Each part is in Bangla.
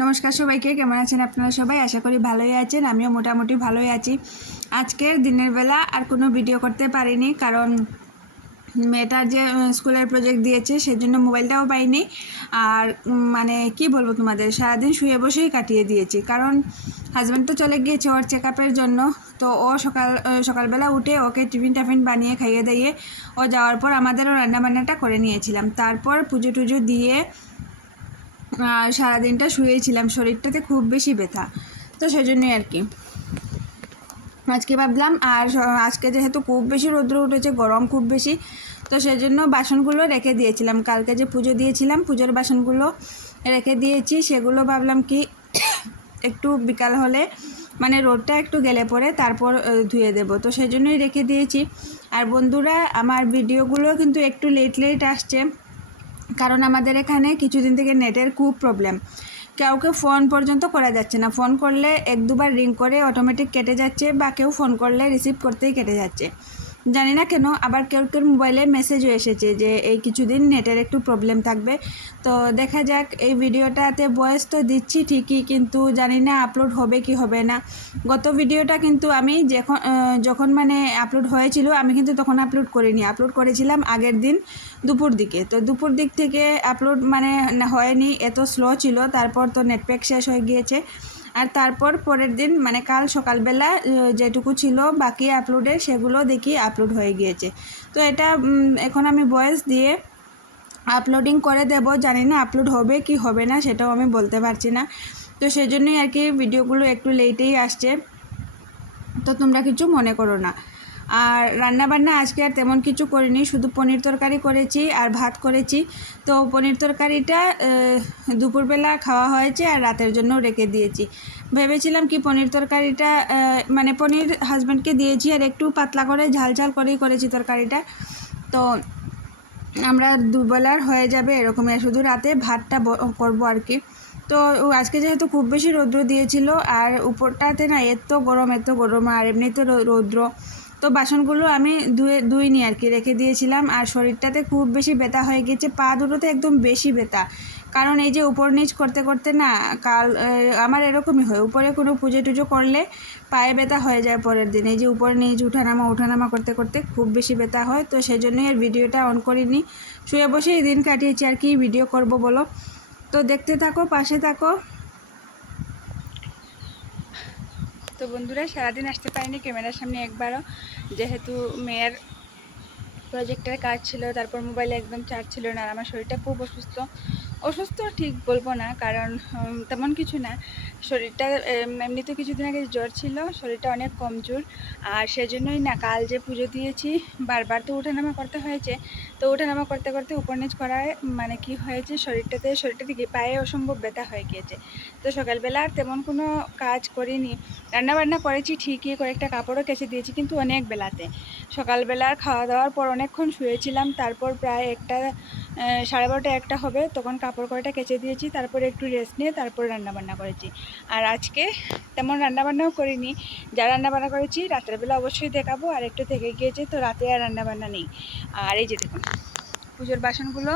নমস্কার সবাইকে, কেমন আছেন আপনারা সবাই? আশা করি ভালোই আছেন, আমিও মোটামুটি ভালোই আছি। আজকের দিনের বেলা আর কোনো ভিডিও করতে পারিনি, কারণ মেয়েটার যে স্কুলের প্রজেক্ট দিয়েছে, সেজন্য মোবাইলটাও পাইনি। আর মানে কি বলব তোমাদের, সারাদিন শুয়ে বসেই কাটিয়ে দিয়েছি। কারণ হাজব্যান্ড তো চলে গিয়েছে ওর চেক আপের জন্য, তো ও সকাল সকালবেলা উঠে ওকে টিফিন টাফিন বানিয়ে খাইয়ে দিয়ে ও যাওয়ার পর আমাদেরও রান্নাবান্নাটা করে নিয়েছিলাম। তারপর পুজো টুজো দিয়ে সারাদিনটা শুয়েছিলাম, শরীরটাতে খুব বেশি ব্যথা। তো সেজন্যই আর কি। আজকে ভাবলাম, আর আজকে যেহেতু খুব বেশি রৌদ্র উঠেছে, গরম খুব বেশি, তো সেজন্য বাসনগুলো রেখে দিয়েছিলাম। কালকে যে পুজো দিয়েছিলাম, পুজোর বাসনগুলো রেখে দিয়েছি। সেগুলো ভাবলাম কি, একটু বিকাল হলে মানে রোদটা একটু গেলে পরে তারপর ধুয়ে দেব। তো সেই জন্যই রেখে দিয়েছি। আর বন্ধুরা, আমার ভিডিওগুলো কিন্তু একটু লেট লেট আসছে। কারণ আমাদের এখানে কিছুদিন থেকে নেটের খুব প্রবলেম কাউকে ফোন পর্যন্ত করা যাচ্ছে না। ফোন করলে এক দুবার রিং করে অটোমেটিক কেটে যাচ্ছে বা কেউ ফোন করলে রিসিভ করতেই কেটে যাচ্ছে। জানি না কেন, আবার কেউ কেউ মোবাইলে মেসেজও এসেছে যে এই কিছুদিন নেটের একটু প্রবলেম থাকবে। তো দেখা যাক, এই ভিডিওটাতে বয়স তো দিচ্ছি ঠিকই, কিন্তু জানি না আপলোড হবে কি হবে না। গত ভিডিওটা কিন্তু আমি যখন যখন মানে আপলোড হয়েছিল, আমি কিন্তু তখন আপলোড করিনি। আপলোড করেছিলাম আগের দিন দুপুর দিকে। তো দুপুর দিক থেকে আপলোড মানে হয়নি, এত স্লো ছিল, তারপর তো নেটপ্যাক শেষ হয়ে গিয়েছে। আর তারপর পরের দিন মানে কাল সকালবেলা যেটুকু ছিল বাকি আপলোডের সেগুলো দেখি আপলোড হয়ে গিয়েছে। তো এটা এখন আমি ভয়েস দিয়ে আপলোডিং করে দেব। জানি না আপলোড হবে কি হবে না, সেটাও আমি বলতে পারছি না। তো সেই জন্যই আর কি ভিডিওগুলো একটু লেটেই আসছে। তো তোমরা কিছু মনে করো না। আর রান্নাবান্না আজকে আর তেমন কিছু করিনি, শুধু পনির তরকারি করেছি আর ভাত করেছি। তো পনির তরকারিটা দুপুরবেলা খাওয়া হয়েছে আর রাতের জন্য রেখে দিয়েছি। ভেবেছিলাম কি পনির তরকারিটা মানে পনির হাজব্যান্ডকে দিয়েছি আর একটু পাতলা করে ঝাল ঝাল করেই করেছি তরকারিটা। তো আমরা দুবেলার হয়ে যাবে এরকমই শুধু রাতে ভাতটা করব আর কি। তো আজকে যেহেতু খুব বেশি রৌদ্র দিয়েছিল আর উপরটাতে না এত গরম এত গরম আর এমনিতে রৌদ্র। তো বাসনগুলো আমি ধুয়ে ধুইনি আর কি, রেখে দিয়েছিলাম। আর শরীরটাতে খুব বেশি ব্যথা হয়ে গেছে পা দুটোতে একদম বেশি ব্যথা। কারণ এই যে উপর নিচ করতে করতে না, কাল আমার এরকমই হয়। উপরে কোনো পুজো টুজো করলে পায়ে ব্যথা হয়ে যায় পরের দিন। এই যে উপর নিচ, উঠানামা উঠানামা করতে করতে খুব বেশি ব্যথা হয়। তো সেই জন্যই আর ভিডিওটা অন করিনি। শুয়ে বসেই দিন কাটিয়েছি আর কি, ভিডিও করব বলো। তো দেখতে থাকো, পাশে থাকো। তো বন্ধুরা, সারাদিন আসতে পারিনি, ক্যামেরার সামনে একবারও। যেহেতু মেয়ের প্রজেক্টের কাজ ছিল, তারপর মোবাইলে একদম চার্জ ছিল না, আর আমার শরীরটা খুব অসুস্থ। অসুস্থ ঠিক বলব না কারণ তেমন কিছু না। শরীরটা এম, এমনিতে কিছুদিন আগে জ্বর ছিল শরীরটা অনেক কমজোর। আর সেজন্যই না কাল যে পুজো দিয়েছি বারবার তো ওঠানামা করতে হয়েছে। তো ওঠানামা করতে করতে নিচ করায় মানে কি হয়েছে শরীরটাতে শরীরটা দিকে পায়ে অসম্ভব ব্যথা হয়ে গিয়েছে। তো সকালবেলা আর তেমন কোনো কাজ করিনি। রান্নাবান্না করেছি ঠিকই কয়েকটা কাপড়ও কেচে দিয়েছি কিন্তু অনেক বেলাতে। সকালবেলার খাওয়া দাওয়ার পর অনেকক্ষণ শুয়েছিলাম তারপর প্রায় একটা সাড়ে বারোটা একটা হবে, তখন কাপড় কয়টা কেচে দিয়েছি, তারপরে একটু রেস্ট নিয়ে তারপর রান্নাবান্না করেছি। আর আজকে তেমন রান্নাবান্নাও করিনি, যা রান্নাবান্না করেছি রাতের বেলা অবশ্যই দেখাবো, আর একটু থেকে গিয়েছে তো রাতে আর রান্নাবান্না নেই। আর এই যে দেখুন, পুজোর বাসনগুলো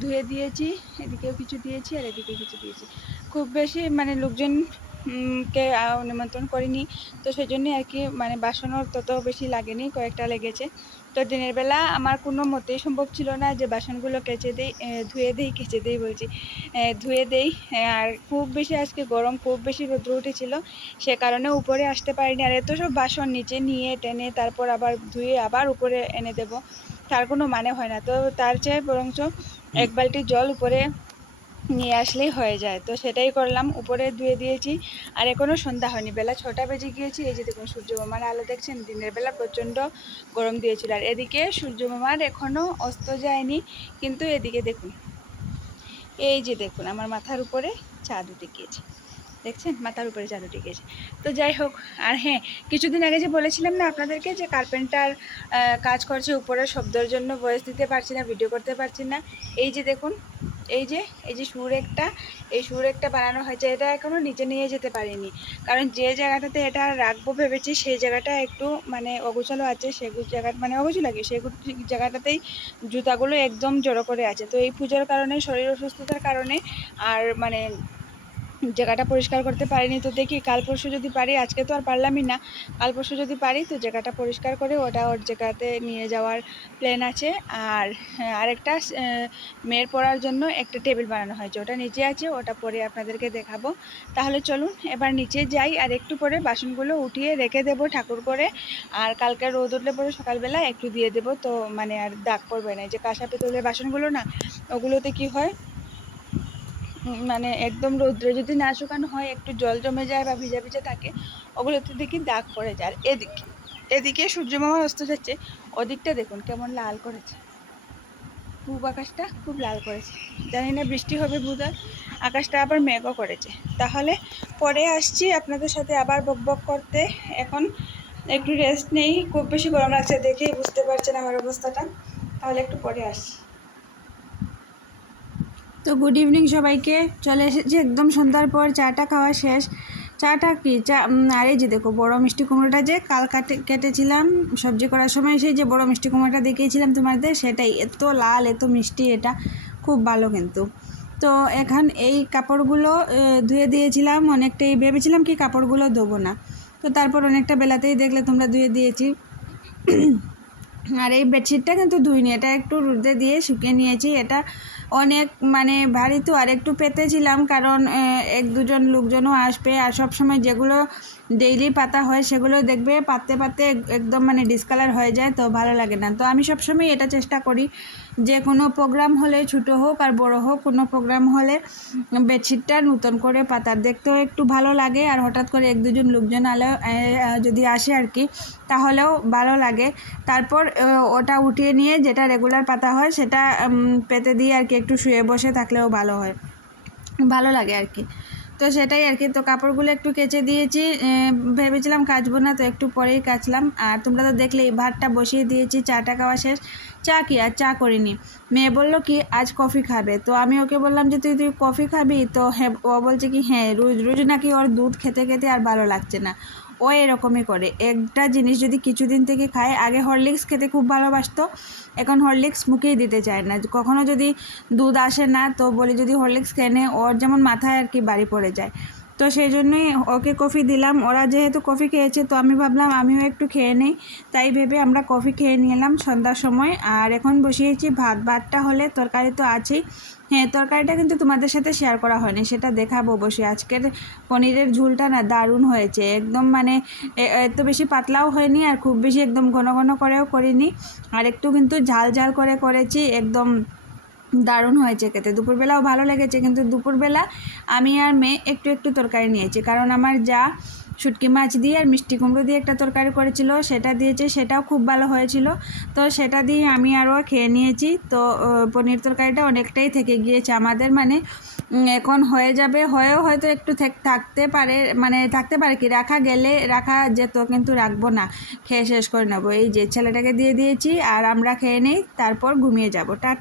ধুয়ে দিয়েছি, এদিকেও কিছু দিয়েছি আর এদিকেও কিছু দিয়েছি। খুব বেশি মানে লোকজন কে নিমন্ত্রণ করিনি। তো সেই জন্যে আর কি মানে বাসনও তত বেশি লাগেনি কয়েকটা লেগেছে। তো দিনের বেলা আমার কোনো মতেই সম্ভব ছিল না যে বাসনগুলো কেচে দেই ধুয়ে দেই কেচে দেই বলছি। ধুয়ে দেই আর খুব বেশি আজকে গরম খুব বেশি রৌদ্র উঠেছিল। সে কারণে উপরে আসতে পারিনি। আর এত সব বাসন নিচে নিয়ে টেনে তারপর আবার ধুয়ে আবার উপরে এনে দেব। তার কোনো মানে হয় না। তো তার চেয়ে বরঞ্চ এক বালতি জল উপরে নিয়ে আসলেই হয়ে যায়। তো সেটাই করলাম, উপরে ধুয়ে দিয়েছি। আর এখনও সন্ধ্যা হয়নি। বেলা ছটা বেজে গিয়েছি। এই যে দেখুন সূর্য মামার আলো দেখছেন? দিনের বেলা প্রচণ্ড গরম দিয়েছিল। আর এদিকে সূর্য মামার এখনও অস্ত যায়নি। কিন্তু এদিকে দেখুন, এই যে দেখুন, আমার মাথার উপরে চাঁদ উঠে গিয়েছে। দেখছেন? মাথার উপরে চাঁদ উঠে গিয়েছে। তো যাই হোক, আর হ্যাঁ কিছুদিন আগে যে বলেছিলাম না আপনাদেরকে যে কার্পেন্টার কাজ করছে উপরে শব্দের জন্য ভয়েস দিতে পারছি না ভিডিও করতে পারছি না। এই যে দেখুন এই যে এই যে সুরেকটা, এই সুরেকটা বানানো হয়েছে, এটা এখনও নিচে নিয়ে যেতে পারিনি। কারণ যে জায়গাটাতে এটা রাখব ভেবেছি, সেই জায়গাটা একটু মানে অগোছালো আছে সেগুলো জায়গা মানে অগোছালো লাগে সেগুলো জায়গাটাতেই জুতাগুলো একদম জড়ো করে আছে। তো এই পুজোর কারণে, শরীর অসুস্থতার কারণে, আর মানে জায়গাটা পরিষ্কার করতে পারিনি। তো দেখি কাল পরশু যদি পারি আজকে তো আর পারলামই না। কাল পরশু যদি পারি তো জায়গাটা পরিষ্কার করে ওটা ওর জায়গাতে নিয়ে যাওয়ার প্ল্যান আছে। আর হ্যাঁ, আরেকটা মেয়ের পড়ার জন্য একটা টেবিল বানানো হয়েছে। ওটা নিচে আছে ওটা পরে আপনাদেরকে দেখাবো। তাহলে চলুন এবার নিচে যাই আর একটু পরে বাসনগুলো উঠিয়ে রেখে দেবো ঠাকুর করে। আর কালকে রোদ উঠলে পরে সকালবেলা একটু দিয়ে দেবো। তো মানে আর দাগ পড়বে না। যে কাঁসা পেতলের বাসনগুলো না ওগুলোতে কি হয়? মানে একদম রৌদ্রে যদি না শুকানো হয়, একটু জল জমে যায় বা ভিজা ভিজা থাকে, ওগুলোতে দেখি দাগ পড়ে যায়। আর এদিকে এদিকে সূর্যমামা অস্ত যাচ্ছে, ওদিকটা দেখুন কেমন লাল করেছে। পূব আকাশটা খুব লাল করেছে। জানি না বৃষ্টি হবে বোধহয় আকাশটা আবার মেঘও করেছে। তাহলে পরে আসছি আপনাদের সাথে আবার বক বক করতে। এখন একটু রেস্ট নেই, খুব বেশি গরম লাগছে দেখেই বুঝতে পারছেন আমার অবস্থাটা। তাহলে একটু পরে আসছি। তো গুড ইভিনিং সবাইকে। চলে এসেছি একদম সন্ধ্যার পর, চাটা খাওয়া শেষ। চাটা কি? চা আর এই যে দেখো, বড় মিষ্টি কুমড়োটা যে কাল কাটে, কেটেছিলাম, সবজি করার সময় সেই যে বড় মিষ্টি কুমড়োটা দেখিয়েছিলাম তোমাদের, সেটাই এত লাল, এত মিষ্টি, এটা খুব ভালো কিন্তু। তো এখন এই কাপড়গুলো ধুয়ে দিয়েছিলাম, অনেকটাই ভেবেছিলাম কি কাপড়গুলো দেবো না। তো তারপর অনেকটা বেলাতেই দেখলে তোমরা ধুয়ে দিয়েছি। আর এই বেডশিটটা কিন্তু ধুইনি, এটা একটু রোদে দিয়ে শুকিয়ে নিয়েছি, এটা অনেক মানে ভারী তো আর একটু পেতেছিলাম কারণ এক দুজন লোকজনও আসবে আর সব সময় যেগুলো ডেইলি পাতা হয় সেগুলো দেখবে পাততে পাততে একদম মানে ডিসকালার হয়ে যায় তো ভালো লাগে না। তো আমি সবসময় এটা চেষ্টা করি যে কোনো প্রোগ্রাম হলে ছোটো হোক আর বড় হোক কোনো প্রোগ্রাম হলে বেডশিটটা নতুন করে পাতার দেখতেও একটু ভালো লাগে আর হঠাৎ করে এক দুজন লোকজন আলো যদি আসে আর কি, তাহলেও ভালো লাগে। তারপর ওটা উঠিয়ে নিয়ে যেটা রেগুলার পাতা হয় সেটা পেতে দিয়ে আর কি একটু শুয়ে বসে থাকলেও ভালো হয়। ভালো লাগে আর কি। তো সেটাই আর কি। তো কাপড়গুলো একটু কেচে দিয়েছি ভেবেছিলাম কাচবো না, তো একটু পরেই কাচলাম। আর তোমরা তো দেখলেই, ভাতটা বসিয়ে দিয়েছি, চাটা খাওয়া শেষ। চা কি? আর চা করিনি। মেয়ে বলল কি, আজ কফি খাবে। তো আমি ওকে বললাম যে, তুই তুই কফি খাবি? তো হ্যাঁ ও বলছে কি হ্যাঁ রোজ রোজ নাকি ওর দুধ খেতে খেতে আর ভালো লাগছে না। ও এরকমই করে। একটা জিনিস যদি কিছুদিন থেকে খায়, আগে হরলিক্স খেতে খুব ভালোবাসতো, এখন হরলিক্স মুখেই দিতে চায় না। কখনো যদি দুধ আসে না, তো বলি যদি হরলিক্স কেনে ওর যেমন মাথায় আর কি বাড়ি পড়ে যায়। তো সেই জন্যই ওকে কফি দিলাম। ওরা যেহেতু কফি খেয়েছে, তো আমি ভাবলাম আমিও একটু খেয়ে নিই। তাই ভেবে আমরা কফি খেয়ে নিলাম সন্ধ্যার সময়। আর এখন বসিয়েছি ভাত। ভাতটা হলে তরকারি তো আছেই। হ্যাঁ তরকারিটা কিন্তু তোমাদের সাথে শেয়ার করা হয়নি, সেটা দেখাবো অবশ্যই। আজকের পনিরের ঝুলটা না দারুণ হয়েছে। একদম মানে এত বেশি পাতলাও হয়নি আর খুব বেশি একদম ঘন ঘন করেও করিনি। আর একটু কিন্তু ঝাল ঝাল করে করেছি, একদম দারুণ হয়েছে খেতে। দুপুরবেলাও ভালো লেগেছে, কিন্তু দুপুরবেলা আমি আর মেয়ে একটু একটু তরকারি নিয়েছি। কারণ আমার যা শুটকি মাছ দিয়ে আর মিষ্টি কুমড়ো দিয়ে একটা তরকারি করেছিল, সেটা দিয়েছে, সেটাও খুব ভালো হয়েছিল। তো সেটা দিয়ে আমি আরও খেয়ে নিয়েছি। তো পনির তরকারিটা অনেকটাই থেকে গিয়েছে আমাদের মানে এখন হয়ে যাবে, হয়েও হয়তো একটু থাকতে পারে মানে থাকতে পারে কি, রাখা গেলে, রাখা যেত, কিন্তু রাখব না, খেয়ে শেষ করে নেব। এই যে ছেলেটাকে দিয়ে দিয়েছি, আর আমরা খেয়ে নেই, তারপর ঘুমিয়ে যাব। টাটা।